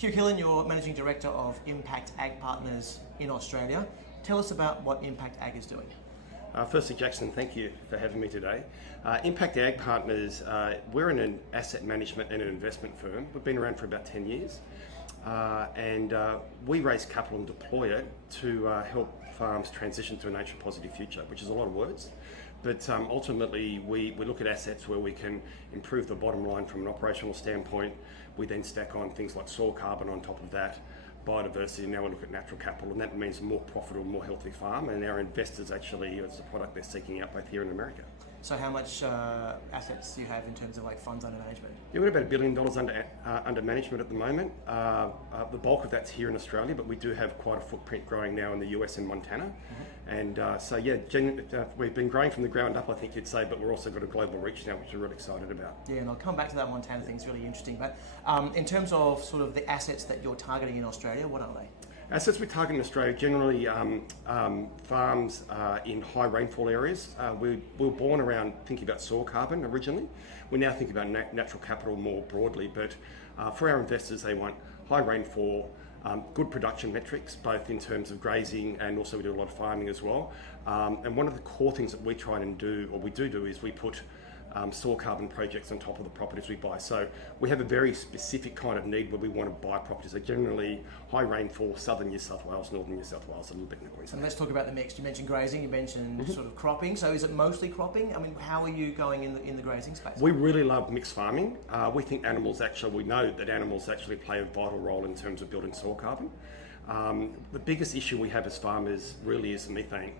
Hugh Killen, you're Managing Director of Impact Ag Partners in Australia. Tell us about what Impact Ag is doing. Firstly, Jackson, thank you for having me today. Impact Ag Partners, we're an asset management and an investment firm. We've been around for about 10 years. And we raise capital and deploy it to help farms transition to a nature positive future, which is a lot of words. But ultimately, we look at assets where we can improve the bottom line from an operational standpoint. We then stack on things like soil carbon on top of that, biodiversity, and now we look at natural capital, and that means a more profitable, more healthy farm, and our investors actually, it's a product they're seeking out both here in America. So how much assets do you have in terms of like funds under management? Yeah, we're about $1 billion under management at the moment. The bulk of that's here in Australia, but we do have quite a footprint growing now in the US and Montana. Mm-hmm. And so yeah, we've been growing from the ground up, I think you'd say, but we're also got a global reach now, which we're really excited about. Yeah, and I'll come back to that Montana thing, it's really interesting. But in terms of sort of the assets that you're targeting in Australia, what are they? Assets we target in Australia, generally farms in high rainfall areas. We were born around thinking about soil carbon originally. We now think about natural capital more broadly, but for our investors, they want high rainfall, good production metrics, both in terms of grazing and also we do a lot of farming as well. And one of the core things that we try and do, or we do is we put soil carbon projects on top of the properties we buy. So we have a very specific kind of need where we want to buy properties. So generally high rainfall, southern New South Wales, northern New South Wales, a little bit in Queensland. And let's talk about the mix. You mentioned grazing, you mentioned sort of cropping. So is it mostly cropping? I mean, how are you going in the grazing space? We really love mixed farming. We think we know that animals actually play a vital role in terms of building soil carbon. The biggest issue we have as farmers really is methane.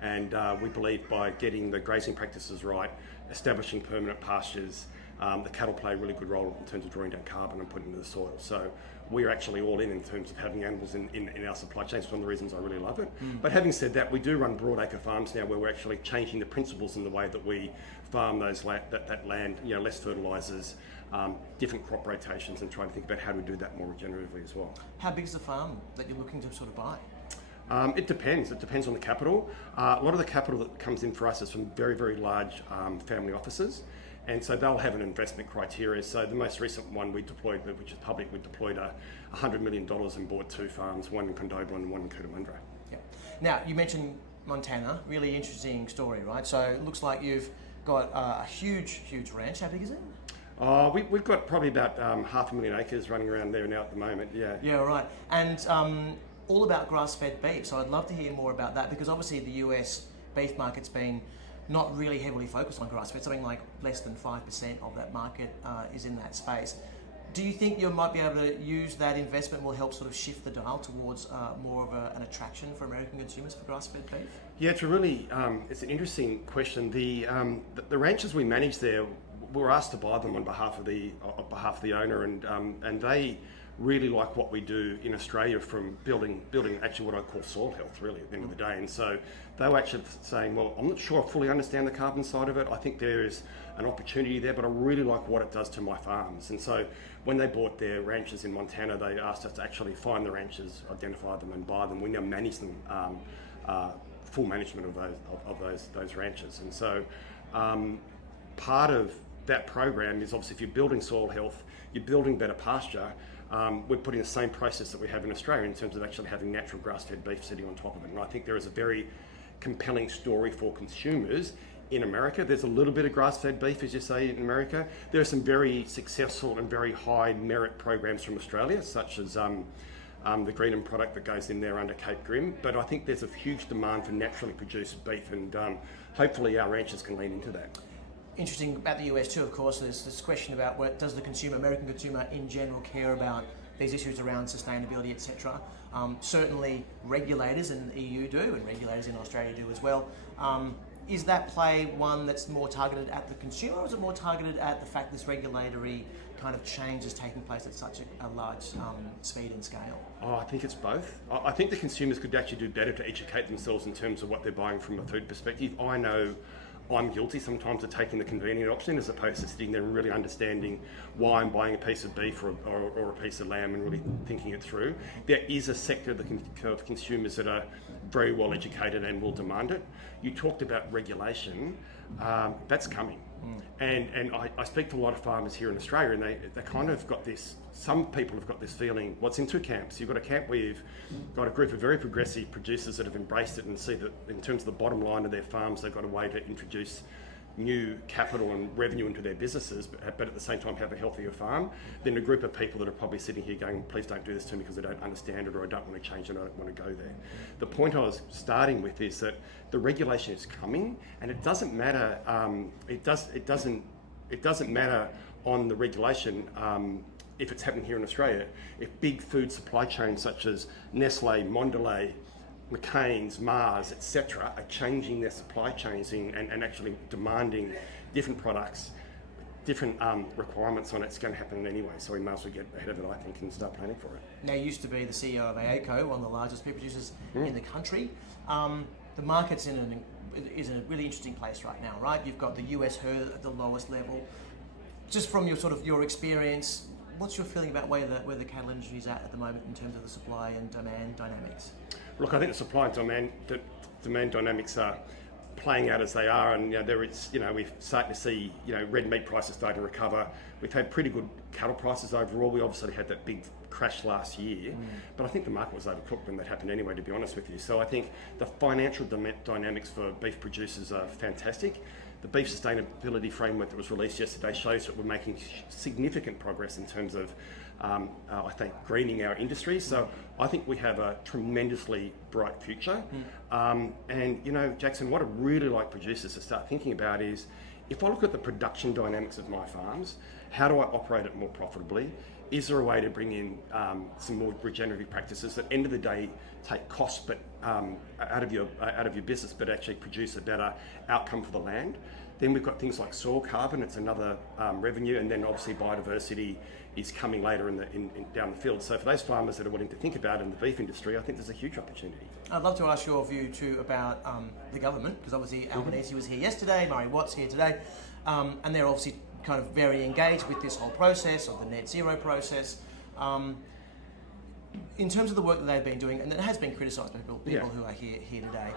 And we believe by getting the grazing practices right, establishing permanent pastures, the cattle play a really good role in terms of drawing down carbon and putting it into the soil. So we're actually all in terms of having animals in our supply chain. It's one of the reasons I really love it. But having said that, we do run broadacre farms now where we're actually changing the principles in the way that we farm that land, less fertilisers, different crop rotations, and trying to think about how do we do that more regeneratively as well. How big is the farm that you're looking to sort of buy? It depends. It depends on the capital. A lot of the capital that comes in for us is from very, very large family offices, and so they'll have an investment criteria. So the most recent one we deployed, which is public, we deployed $100 million and bought 2 farms, one in Condobolin and one in Cootamundra. Yeah. Now, you mentioned Montana, really interesting story, right? So it looks like you've got a huge ranch. How big is it? We've got probably about 500,000 acres running around there now at the moment, yeah. Yeah, right. And all about grass-fed beef, so I'd love to hear more about that, because obviously the US beef market's been not really heavily focused on grass-fed, something like less than 5% of that market is in that space. Do you think you might be able to use that investment will help sort of shift the dial towards more of an attraction for American consumers for grass-fed beef? Yeah, it's an interesting question. The ranches we manage there, we were asked to buy them on behalf of the owner, and they really like what we do in Australia from building actually what I call soil health, really, at the end of the day. And so they were actually saying, well, I'm not sure I fully understand the carbon side of it. I think there is an opportunity there, but I really like what it does to my farms. And so when they bought their ranches in Montana, they asked us to actually find the ranches, identify them and buy them. We now manage them, full management of those ranches. And so part of that program is obviously if you're building soil health, you're building better pasture, we're putting the same process that we have in Australia in terms of actually having natural grass-fed beef sitting on top of it. And I think there is a very compelling story for consumers in America. There's a little bit of grass-fed beef, as you say, in America. There are some very successful and very high merit programs from Australia, such as the Greenham product that goes in there under Cape Grim. But I think there's a huge demand for naturally produced beef, and hopefully our ranchers can lean into that. Interesting about the US too, of course, there's this question about does the American consumer in general care about these issues around sustainability, etc. Certainly regulators in the EU do, and regulators in Australia do as well. Is that play one that's more targeted at the consumer, or is it more targeted at the fact this regulatory kind of change is taking place at such a large speed and scale? Oh, I think it's both. I think the consumers could actually do better to educate themselves in terms of what they're buying from a food perspective. I know I'm guilty sometimes of taking the convenient option as opposed to sitting there and really understanding why I'm buying a piece of beef or a piece of lamb and really thinking it through. There is a sector of consumers that are very well educated and will demand it. You talked about regulation. That's coming. And I speak to a lot of farmers here in Australia, and they kind of got this, some people have got this feeling, well, it's in two camps. You've got a camp where you've got a group of very progressive producers that have embraced it and see that in terms of the bottom line of their farms, they've got a way to introduce new capital and revenue into their businesses, but at the same time have a healthier farm. Then a group of people that are probably sitting here going, please don't do this to me because I don't understand it, or I don't want to change it, I don't want to go there. The point I was starting with is that the regulation is coming, and it doesn't matter. It doesn't matter on the regulation if it's happening here in Australia. If big food supply chains such as Nestle, Mondelez, McCain's, Mars, etc. are changing their supply chains and actually demanding different products, different requirements on it, it's going to happen anyway. So we might as well get ahead of it, I think, and start planning for it. Now, you used to be the CEO of AACO, one of the largest beef producers in the country. The market's is in a really interesting place right now, right? You've got the US herd at the lowest level. Just from your experience, what's your feeling about where the cattle industry is at the moment in terms of the supply and demand dynamics? Look, I think the supply and demand dynamics are playing out as they are, and we're starting to see red meat prices starting to recover. We've had pretty good cattle prices overall. We obviously had that big crash last year, but I think the market was overcooked when that happened anyway, to be honest with you. So I think the financial dynamics for beef producers are fantastic. The beef sustainability framework that was released yesterday shows that we're making significant progress in terms of I think greening our industry. So I think we have a tremendously bright future. And Jackson, what I really like producers to start thinking about is, if I look at the production dynamics of my farms, how do I operate it more profitably? Is there a way to bring in some more regenerative practices that, end of the day, take costs but out of your business, but actually produce a better outcome for the land? Then we've got things like soil carbon; it's another revenue, and then obviously biodiversity is coming later down the field. So for those farmers that are wanting to think about it in the beef industry, I think there's a huge opportunity. I'd love to ask your view too about the government, because obviously Albanese was here yesterday, Murray Watt's here today, and they're obviously kind of very engaged with this whole process of the net zero process. In terms of the work that they've been doing, and it has been criticised by people who are here today,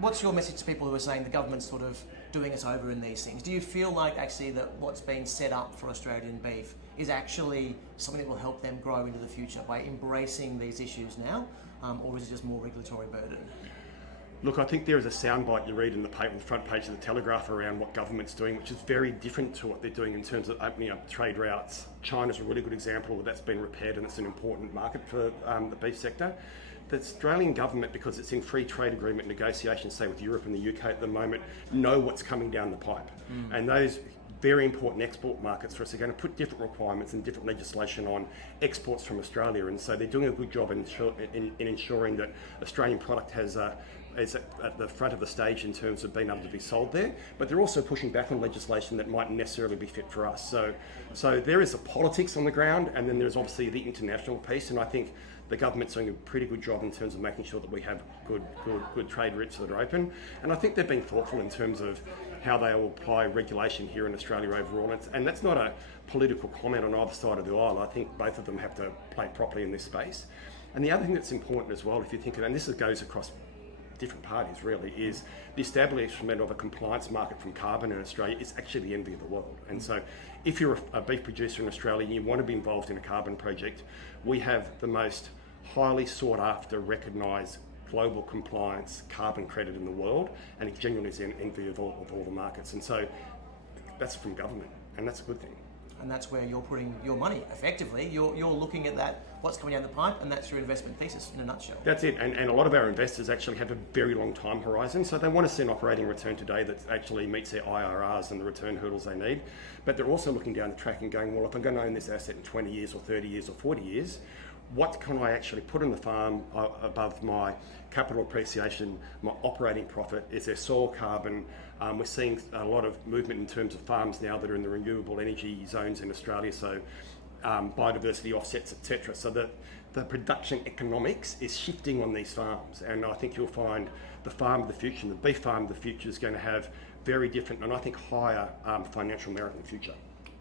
what's your message to people who are saying the government's sort of doing us over in these things? Do you feel like actually that what's been set up for Australian beef is actually something that will help them grow into the future by embracing these issues now, or is it just more regulatory burden? Look, I think there is a soundbite you read in the front page of the Telegraph around what government's doing, which is very different to what they're doing in terms of opening up trade routes. China's a really good example where that's been repaired, and it's an important market for the beef sector. The Australian government, because it's in free trade agreement negotiations, say with Europe and the UK at the moment, know what's coming down the pipe. And those very important export markets for us are going to put different requirements and different legislation on exports from Australia. And so they're doing a good job in ensuring that Australian product is at the front of the stage in terms of being able to be sold there, but they're also pushing back on legislation that mightn't necessarily be fit for us. So there is a politics on the ground, and then there's obviously the international piece, and I think the government's doing a pretty good job in terms of making sure that we have good trade routes that are open. And I think they've been thoughtful in terms of how they will apply regulation here in Australia overall. And that's not a political comment on either side of the aisle. I think both of them have to play properly in this space. And the other thing that's important as well, if you think of, and this goes across different parties really, is the establishment of a compliance market from carbon in Australia is actually the envy of the world. And so if you're a beef producer in Australia and you want to be involved in a carbon project, we have the most highly sought after, recognised global compliance carbon credit in the world, and it genuinely is envy of all the markets. And so that's from government, and that's a good thing. And that's where you're putting your money, effectively. You're looking at that, what's coming down the pipe, and that's your investment thesis in a nutshell. That's it, and a lot of our investors actually have a very long time horizon, so they want to see an operating return today that actually meets their IRRs and the return hurdles they need. But they're also looking down the track and going, well, if I'm going to own this asset in 20 years or 30 years or 40 years, what can I actually put on the farm above my capital appreciation, my operating profit? Is there soil carbon? We're seeing a lot of movement in terms of farms now that are in the renewable energy zones in Australia, so biodiversity offsets, etc. So the production economics is shifting on these farms, and I think you'll find the farm of the future, and the beef farm of the future, is going to have very different and I think higher financial merit in the future.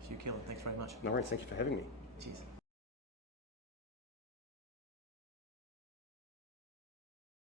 Hugh Killen, thanks very much. No worries, thank you for having me. Cheers.